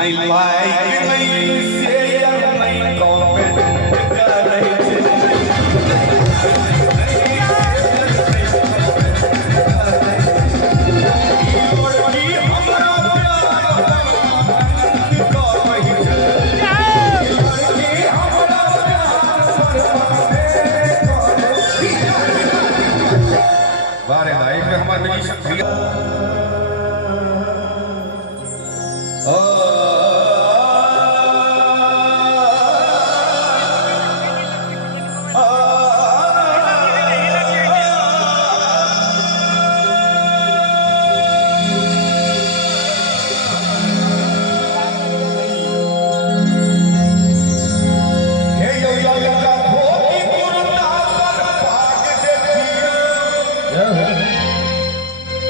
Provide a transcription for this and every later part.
नहीं लाइक नहीं शेयर नहीं कमेंट करे बारे लाइफ में हमारे सक्रिय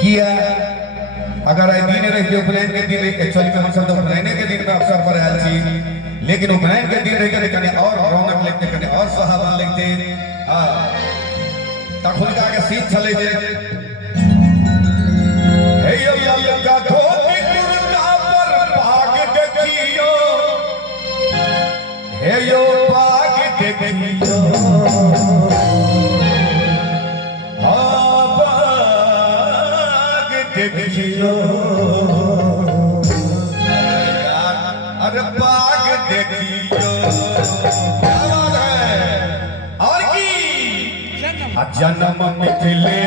किया अगर आई दिन रहे उपनयन के दिन एक्चुअली में हम सब तो उपनयन के दिन में अवसर पर आयल छी लेकिन उपनयन के दिन रह कने और रौनक लेते कने और सुहावन लेते तखुन का के सीट चले जे हे यो ललका धोती कुर्ता पर भाग देखियो हे यो भाग देखियो देखियो अरे बाग देखियो और की जन्म निकले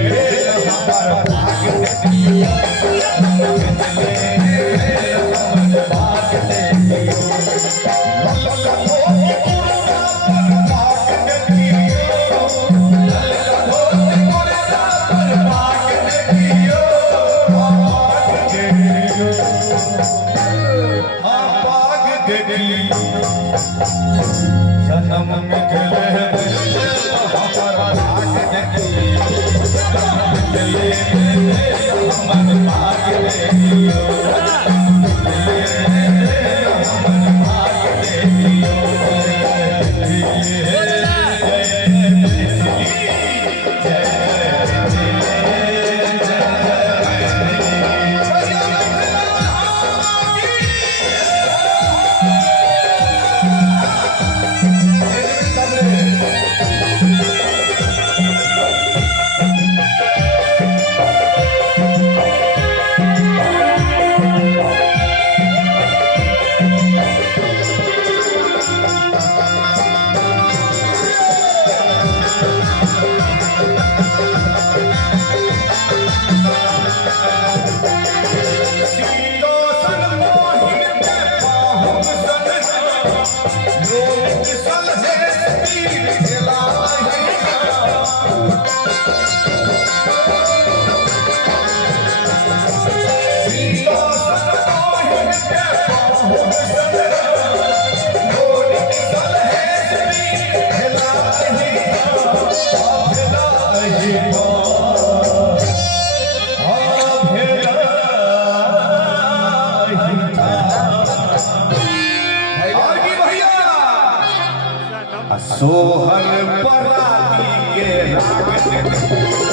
फिर हमारा बाग देखियो बाग देखियो जन्म निकले हमारा भाग देखियो सोहर पराती के राग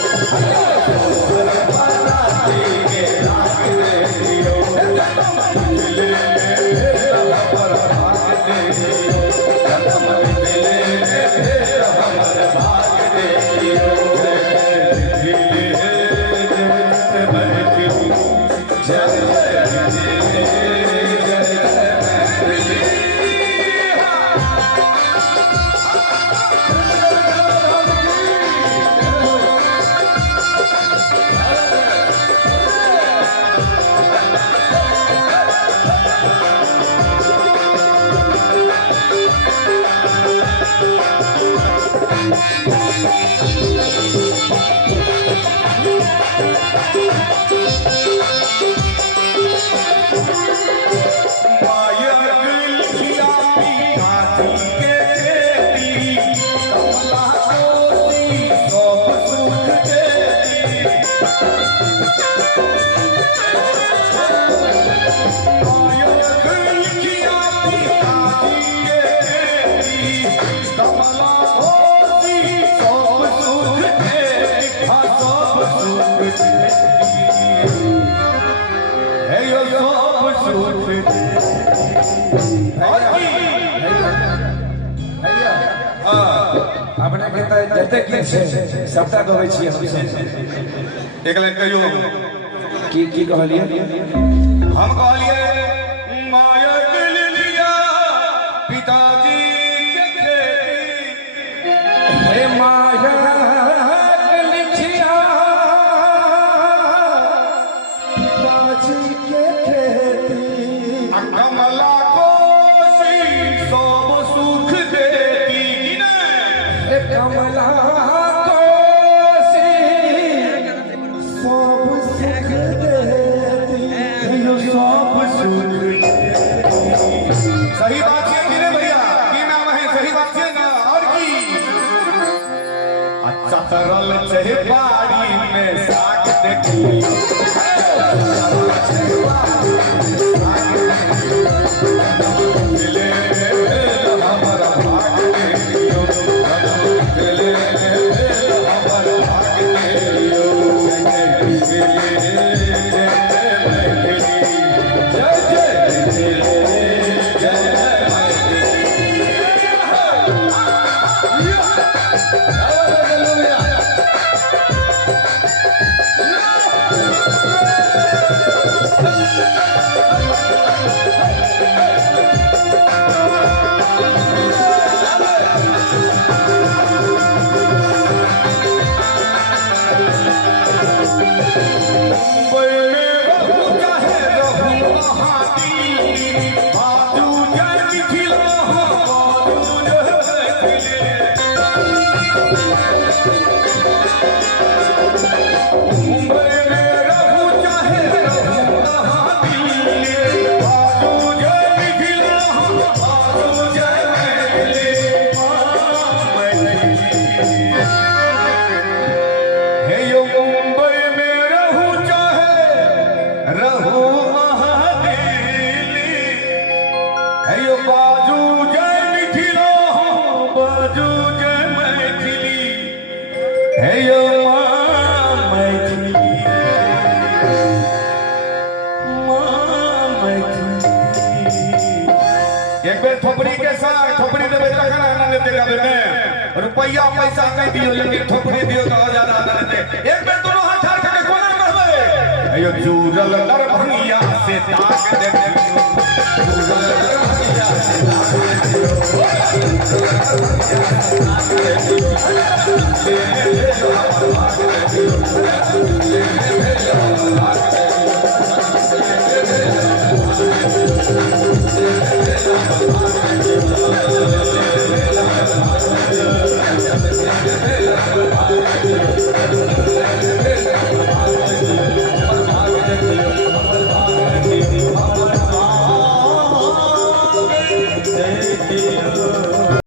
Hey, you're so तऽ जते गीत छै सबटा गबै छी हम सब एक लाइन कहियो की कहलिए हम कहलिए माया के लिया पिताजी के खेती हे माया के लिया पिताजी के खेती कमला कोसी सब सुख देती हे कमला कोसी सब सुख देती सब सुख सही बात है कि नहीं भैया की नाम है सही बात है ना और की अच्छा तरल चाहे बाड़ी में साग देखी थोपड़ी के साथ थोपड़ी देवे तखन आनंद देगा में रुपया पैसा नहीं दियो लेकिन थोपड़ी दियो तो ज्यादा आनंद दे एक बेर दोनों हाथ ठाड़ के कोना कहबे अयो जूरल दरभंगिया से ताक देखियो जूरल दरभंगिया से ताक देखियो